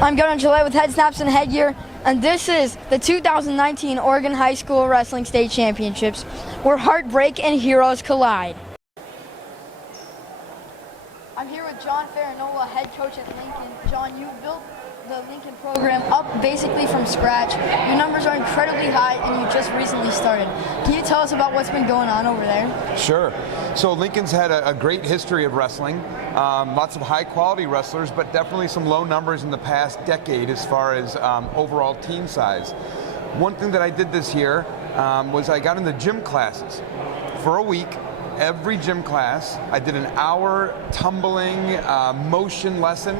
I'm Gillett with Headsnaps and Headgear, and this is the 2019 Oregon High School Wrestling State Championships, where heartbreak and heroes collide. I'm here with John Farinola, head coach at Lincoln. John, you built the Lincoln program up basically from scratch. Your numbers are incredibly high, and you just recently started. Can you tell us about what's been going on over there? Sure. So Lincoln's had a great history of wrestling. Lots of high-quality wrestlers, but definitely some low numbers in the past decade as far as overall team size. One thing that I did this year was I got into gym classes. For a week, every gym class, I did an hour tumbling motion lesson.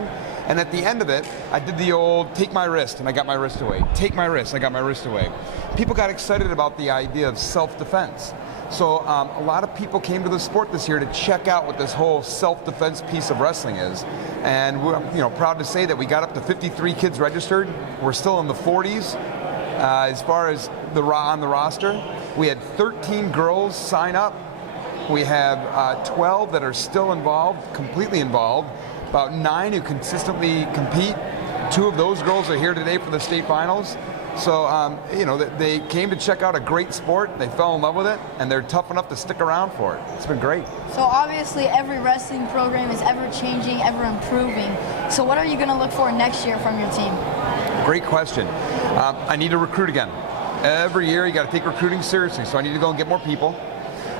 And at the end of it, I did the old take my wrist and I got my wrist away. Take my wrist, I got my wrist away. People got excited about the idea of self-defense. So a lot of people came to the sport this year to check out what this whole self-defense piece of wrestling is. And we're proud to say that we got up to 53 kids registered. We're still in the 40s as far as on the roster. We had 13 girls sign up. We have 12 that are still involved, completely involved. About 9 who consistently compete. 2 of those girls are here today for the state finals. So, they came to check out a great sport, they fell in love with it, and they're tough enough to stick around for it. It's been great. So obviously every wrestling program is ever changing, ever improving. So what are you going to look for next year from your team? Great question. I need to recruit again. Every year you got to take recruiting seriously, so I need to go and get more people.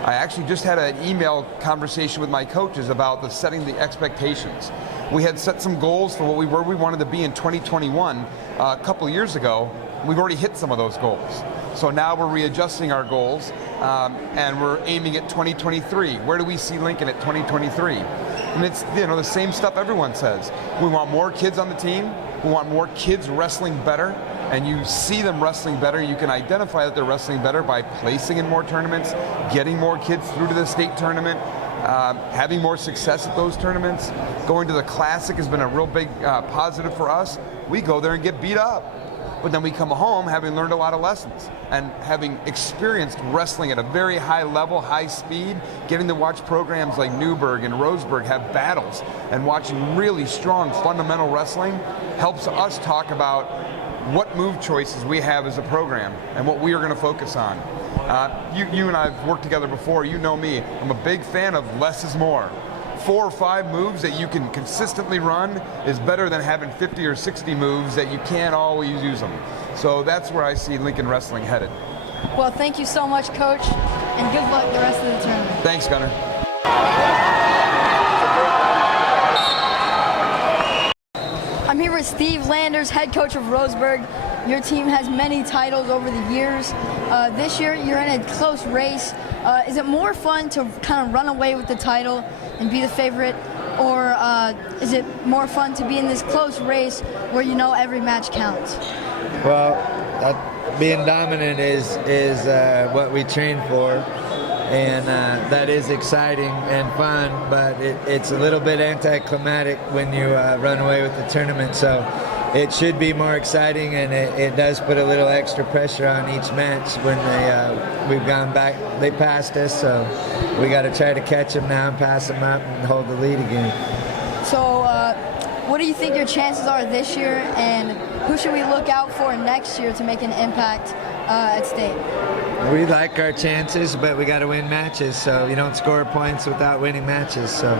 I actually just had an email conversation with my coaches about setting the expectations. We had set some goals for where we wanted to be in 2021 a couple of years ago. We've already hit some of those goals. So now we're readjusting our goals and we're aiming at 2023. Where do we see Lincoln at 2023? And it's the same stuff everyone says. We want more kids on the team. We want more kids wrestling better. And you see them wrestling better, you can identify that they're wrestling better by placing in more tournaments, getting more kids through to the state tournament, having more success at those tournaments. Going to the Classic has been a real big positive for us. We go there and get beat up. But then we come home having learned a lot of lessons and having experienced wrestling at a very high level, high speed, getting to watch programs like Newburgh and Roseburg have battles and watching really strong fundamental wrestling helps us talk about what move choices we have as a program and what we are going to focus on. You and I have worked together before. You know me. I'm a big fan of less is more. 4 or 5 moves that you can consistently run is better than having 50 or 60 moves that you can't always use them. So that's where I see Lincoln Wrestling headed. Well, thank you so much, Coach, and good luck the rest of the tournament. Thanks, Gunnar. I'm here with Steve Landers, head coach of Roseburg. Your team has many titles over the years. This year you're in a close race. Is it more fun to kind of run away with the title and be the favorite, or is it more fun to be in this close race where you know every match counts? Well, being dominant is what we train for. And that is exciting and fun, but it's a little bit anticlimactic when you run away with the tournament. So it should be more exciting, and it does put a little extra pressure on each match when we've gone back. They passed us, so we got to try to catch them now and pass them up and hold the lead again. So what do you think your chances are this year, and who should we look out for next year to make an impact at state? We like our chances, but we got to win matches, so you don't score points without winning matches. So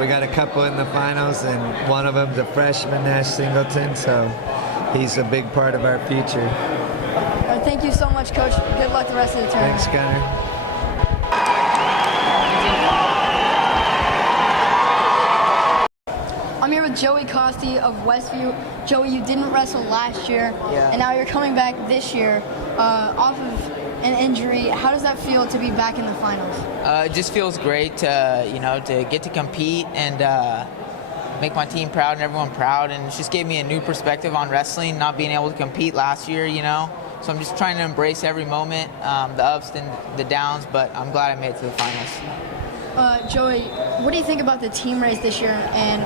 we got a couple in the finals, and one of them's a freshman, Nash Singleton, so he's a big part of our future. Thank you so much, Coach. Good luck the rest of the tournament. Thanks, Gunnar. I'm here with Joey Costi of Westview. Joey, you didn't wrestle last year, and now you're coming back this year off of an injury. How does that feel to be back in the finals? It just feels great to get to compete and make my team proud and everyone proud, and it just gave me a new perspective on wrestling, not being able to compete last year, So I'm just trying to embrace every moment, the ups and the downs, but I'm glad I made it to the finals. Joey, what do you think about the team race this year and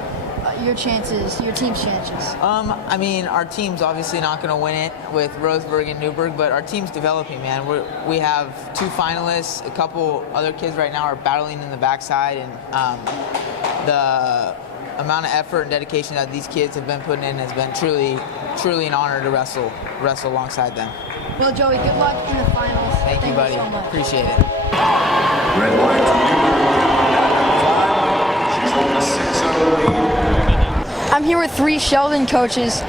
your chances, your team's chances? I mean, our team's obviously not going to win it with Roseburg and Newburgh, but our team's developing, man. We have 2 finalists. A couple other kids right now are battling in the backside, and amount of effort and dedication that these kids have been putting in has been truly an honor to wrestle alongside them. Well, Joey, good luck in the finals. Thank you, buddy. So much. Appreciate it. Red line to She's holding a 6-0 lead. I'm here with 3 Sheldon coaches.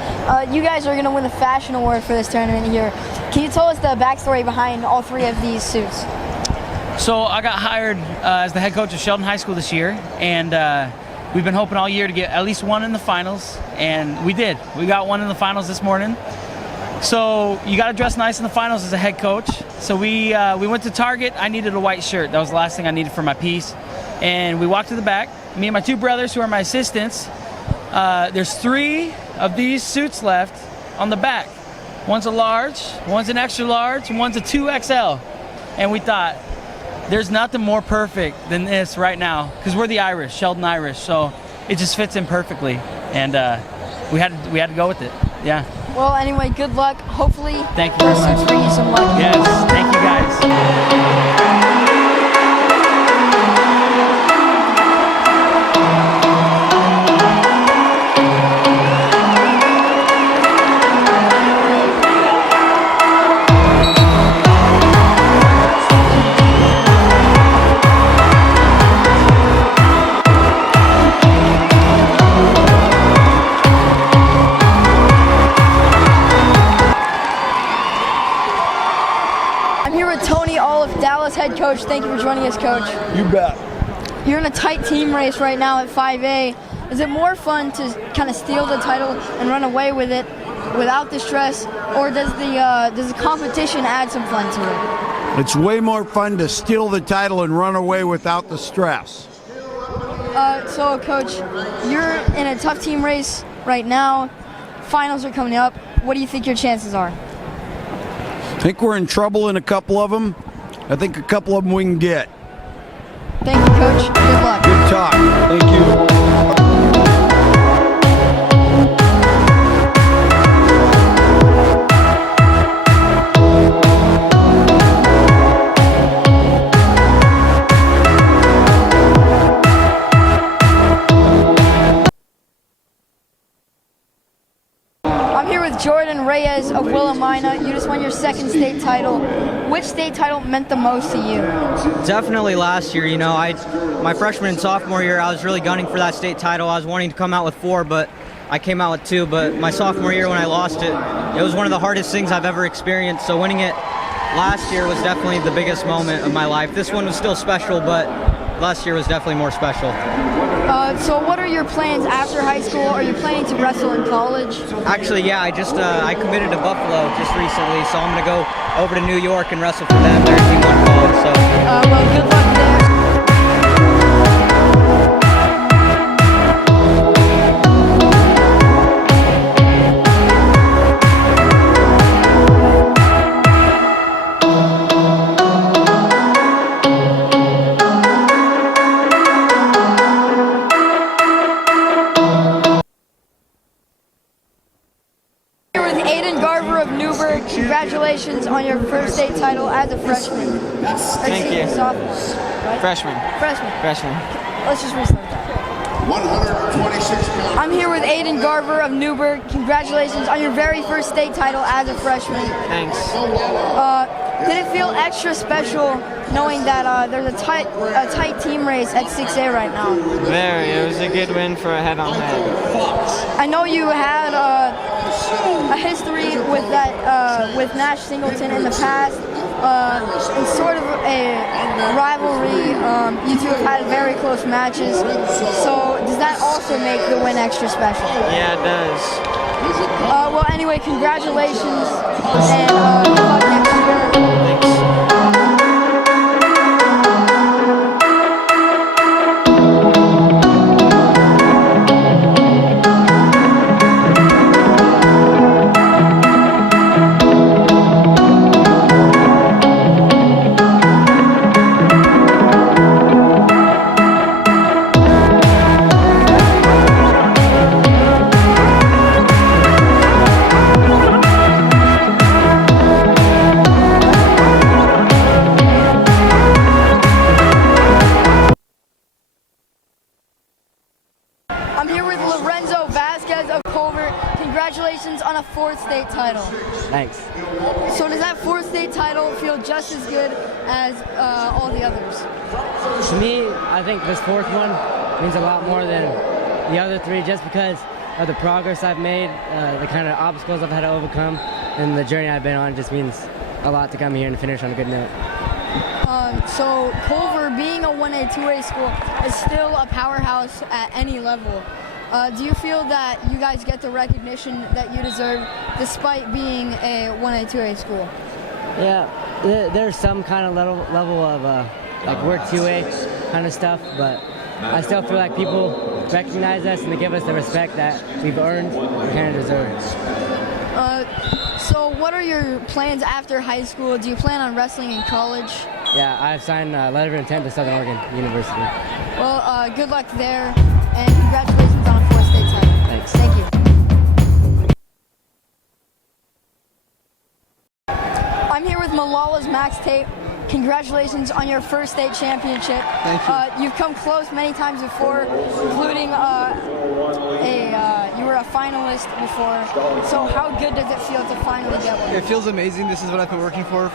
You guys are going to win the Fashion Award for this tournament here. Can you tell us the backstory behind all 3 of these suits? So I got hired as the head coach of Sheldon High School this year, and we've been hoping all year to get at least one in the finals, and we did. We got one in the finals this morning. So you got to dress nice in the finals as a head coach. So we went to Target. I needed a white shirt. That was the last thing I needed for my piece. And we walked to the back. Me and my 2 brothers, who are my assistants, there's 3 of these suits left on the back. One's a large, one's an extra large, and one's a 2XL. And we thought, there's nothing more perfect than this right now, because we're the Irish, Sheldon Irish. So it just fits in perfectly. And we had to go with it. Yeah. Well, anyway, good luck. Hopefully, thank you very those much. suits bring you some luck. Yes, thank you guys. Head coach, thank you for joining us, Coach. You bet. You're in a tight team race right now at 5A. Is it more fun to kind of steal the title and run away with it without the stress, or does the competition add some fun to it? It's way more fun to steal the title and run away without the stress. So, Coach, you're in a tough team race right now. Finals are coming up. What do you think your chances are? I think we're in trouble in a couple of them. I think a couple of them we can get. Thank you, Coach. Good luck. Good talk. Thank you. Jordan Reyes of Willamina. You just won your 2nd state title. Which state title meant the most to you? Definitely last year. You know, my freshman and sophomore year, I was really gunning for that state title. I was wanting to come out with 4, but I came out with 2. But my sophomore year when I lost it, it was one of the hardest things I've ever experienced. So winning it last year was definitely the biggest moment of my life. This one was still special, but last year was definitely more special. So what are your plans after high school? Are you planning to wrestle in college? Actually, yeah, I committed to Buffalo just recently, so I'm going to go over to New York and wrestle for them. They're in D1 college, so. Well, good luck there. Aidan Garver of Newburgh, congratulations on your 1st state title as a freshman. Thank you. Sophomore, right? Freshman. Let's just restart that. 126 pounds. I'm here with Aidan Garver of Newburgh. Congratulations on your very 1st state title as a freshman. Thanks. Did it feel extra special knowing that there's a tight team race at 6A right now? Very. It was a good win for a head-on-head. I know you had a history with that with Nash Singleton in the past, and sort of a rivalry. You two have had very close matches. So does that also make the win extra special? Yeah, it does. Well, anyway, congratulations, and good luck next year. I'm here with Lorenzo Vasquez of Culver. Congratulations on a 4th state title. Thanks. So does that 4th state title feel just as good as all the others? To me, I think this 4th one means a lot more than the other 3 just because of the progress I've made, the kind of obstacles I've had to overcome, and the journey I've been on just means a lot to come here and finish on a good note. So Culver, being a 1A, 2A school, is still a powerhouse at any level. Do you feel that you guys get the recognition that you deserve despite being a 1A, 2A school? Yeah, there's some kind of level of like we're 2A kind of stuff, but I still feel like people recognize us and they give us the respect that we've earned and kind of deserve. So what are your plans after high school? Do you plan on wrestling in college? Yeah, I've signed a letter of intent to Southern Oregon University. Well, good luck there, and congratulations on a 4th state title. Thanks. Thank you. I'm here with Malala's Max Tate. Congratulations on your 1st state championship. Thank you. You've come close many times before, including you were a finalist before. So how good does it feel to finally get one? It feels amazing. This is what I've been working for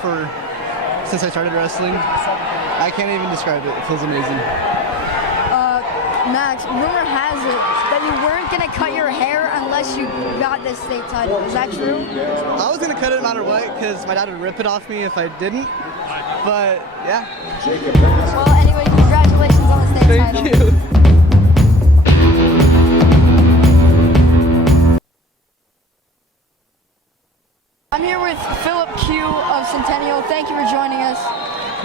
since I started wrestling. I can't even describe it. It feels amazing. Max, rumor has it that you weren't going to cut your hair unless you got this state title. Is that true? I was going to cut it no matter what because my dad would rip it off me if I didn't. But, yeah. Well, anyway, congratulations on the state title. Thank you. I'm here with Philip Q of Centennial. Thank you for joining us.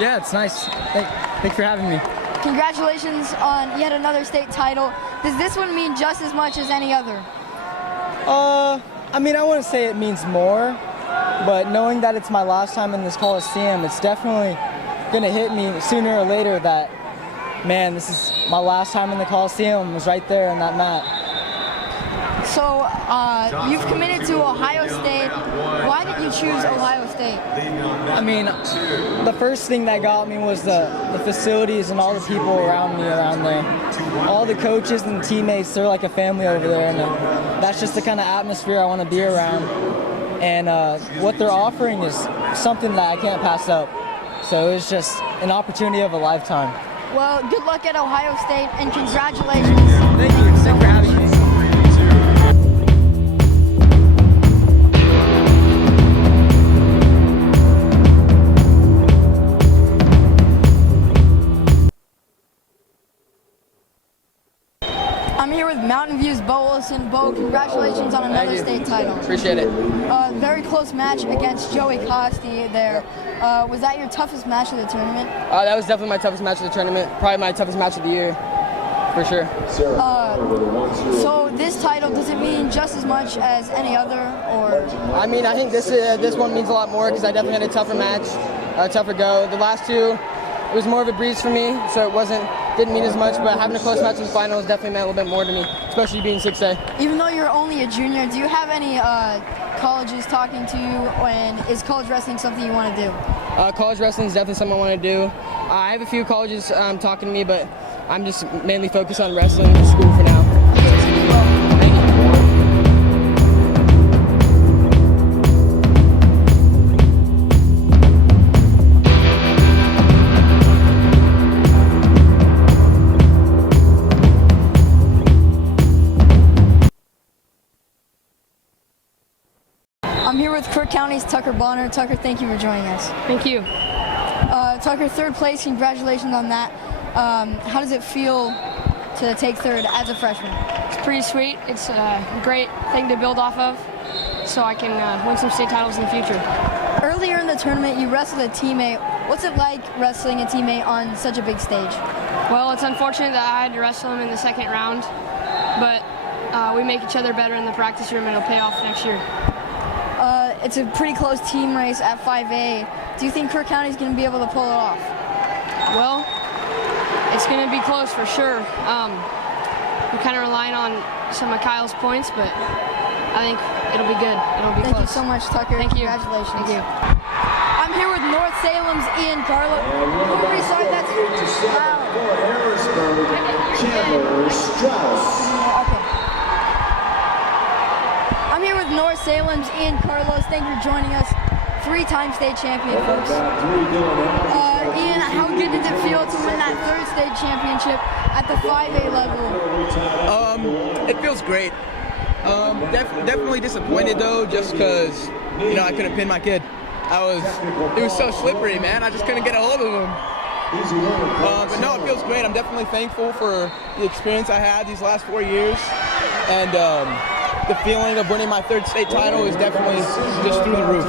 Yeah, it's nice. Thanks for having me. Congratulations on yet another state title. Does this one mean just as much as any other? I mean, I wouldn't say it means more, but knowing that it's my last time in this Coliseum, it's definitely going to hit me sooner or later that, man, this is my last time in the Coliseum. It was right there on that mat. So, you've committed to Ohio State. Why did you choose Ohio State? I mean, the first thing that got me was the facilities and all the people around me around there. All the coaches and teammates, they're like a family over there, and that's just the kind of atmosphere I want to be around. And what they're offering is something that I can't pass up. So it's just an opportunity of a lifetime. Well, good luck at Ohio State, and congratulations. Thank you. Thanks for having me. I'm here with Mountain View's Bo Wilson. Bo, congratulations on another state title. Appreciate it. Very close match against Joey Costi there. Was that your toughest match of the tournament? That was definitely my toughest match of the tournament. Probably my toughest match of the year, for sure. So this title, does it mean just as much as any other, or? I mean, I think this one means a lot more because I definitely had a tougher match, a tougher go. The last two, it was more of a breeze for me, so it didn't mean as much, but having a close match in the finals definitely meant a little bit more to me, especially being 6A. Even though you're only a junior, do you have any colleges talking to you, and is college wrestling something you want to do? College wrestling is definitely something I want to do. I have a few colleges talking to me, but I'm just mainly focused on wrestling in school for now. Thank you. I'm here with Crook County's Tucker Bonner. Tucker, thank you for joining us. Thank you. Tucker, 3rd place, congratulations on that. How does it feel to take 3rd as a freshman? It's pretty sweet. It's a great thing to build off of so I can win some state titles in the future. Earlier in the tournament, you wrestled a teammate. What's it like wrestling a teammate on such a big stage? Well, it's unfortunate that I had to wrestle him in the 2nd round, but we make each other better in the practice room and it'll pay off next year. It's a pretty close team race at 5A. Do you think Crook County's going to be able to pull it off? Well, it's going to be close for sure. We're kind of relying on some of Kyle's points, but I think it'll be good. It'll be close. Thank you so much, Tucker. Thank you. Congratulations. Thank you. I'm here with North Salem's Aidan Garver. Sorry, that's Harrisburg, Chandler Strauss. Okay. North Salem's Aidan Garver. Thank you for joining us. 3-time state champion, folks. Ian, how good did it feel to win that 3rd state championship at the 5A level? It feels great. Definitely disappointed though, just because I couldn't pin my kid. It was so slippery, man. I just couldn't get a hold of him. But no, it feels great. I'm definitely thankful for the experience I had these last 4 years, and the feeling of winning my 3rd state title is definitely just through the roof.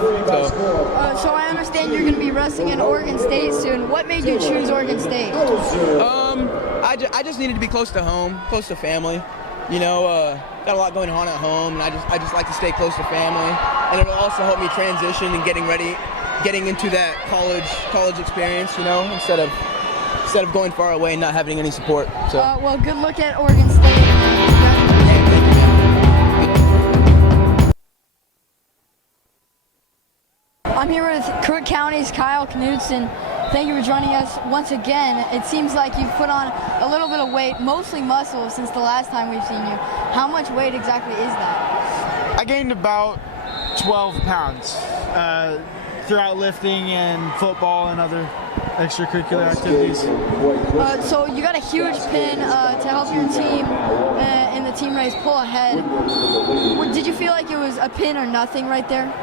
So I understand you're going to be wrestling in Oregon State soon. What made you choose Oregon State? I just needed to be close to home, close to family. Got a lot going on at home, and I just like to stay close to family, and it'll also help me transition and getting into that college experience, instead of going far away and not having any support. So. Well, good luck at Oregon State. I'm here with Crook County's Kyle Knudsen. Thank you for joining us once again. It seems like you've put on a little bit of weight, mostly muscle, since the last time we've seen you. How much weight exactly is that? I gained about 12 pounds throughout lifting and football and other extracurricular activities. So you got a huge pin to help your team in the team race pull ahead. Did you feel like it was a pin or nothing right there?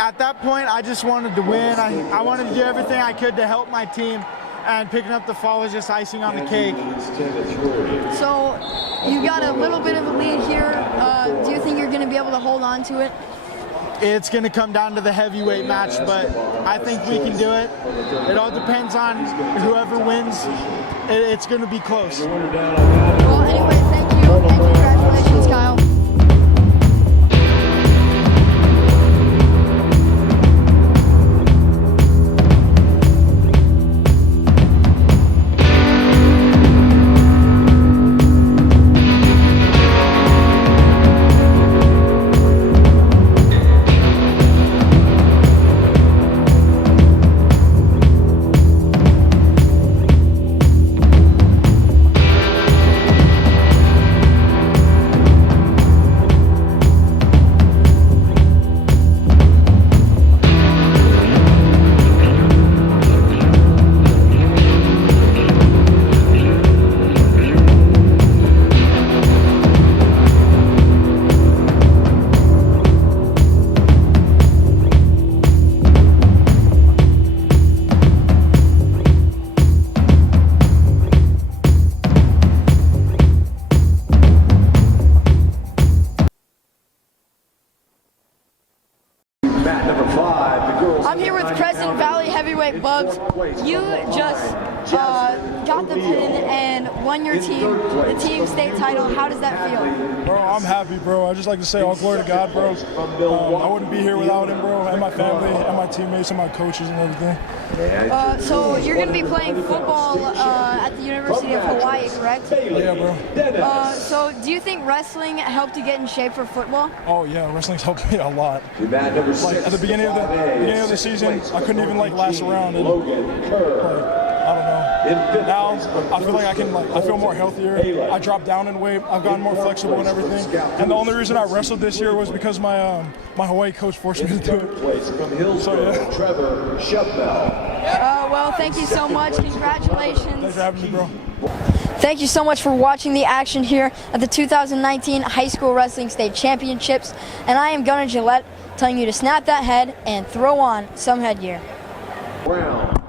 At that point, I just wanted to win. I wanted to do everything I could to help my team, and picking up the fall was just icing on the cake. So you got a little bit of a lead here. Do you think you're going to be able to hold on to it? It's going to come down to the heavyweight match, but I think we can do it. It all depends on whoever wins. It's going to be close. Well, anyway, thank you, and congratulations, Kyle. I'm here with Crescent Valley heavyweight Bubs. You just got the pin and won your team, the team state title. How does that feel? Bro, I'm happy, bro. I just like to say all glory to God, bro. I wouldn't be here without him, bro, and my family, and my teammates, and my coaches, and everything. So you're going to be playing football at the University of Hawaii, correct? Yeah, bro. So do you think wrestling helped you get in shape for football? Oh yeah, wrestling's helped me a lot. Like at the beginning of the season, I couldn't even last around, and I don't know. Now I feel like I feel more healthier. I dropped down in weight. I've gotten more flexible and everything. And the only reason I wrestled this year was because my my Hawaii coach forced me to do it. So yeah. Well, thank you so much. Congratulations. Thanks for having me, bro. Thank you so much for watching the action here at the 2019 High School Wrestling State Championships. And I am Gunnar Gillett, telling you to snap that head and throw on some headgear. Round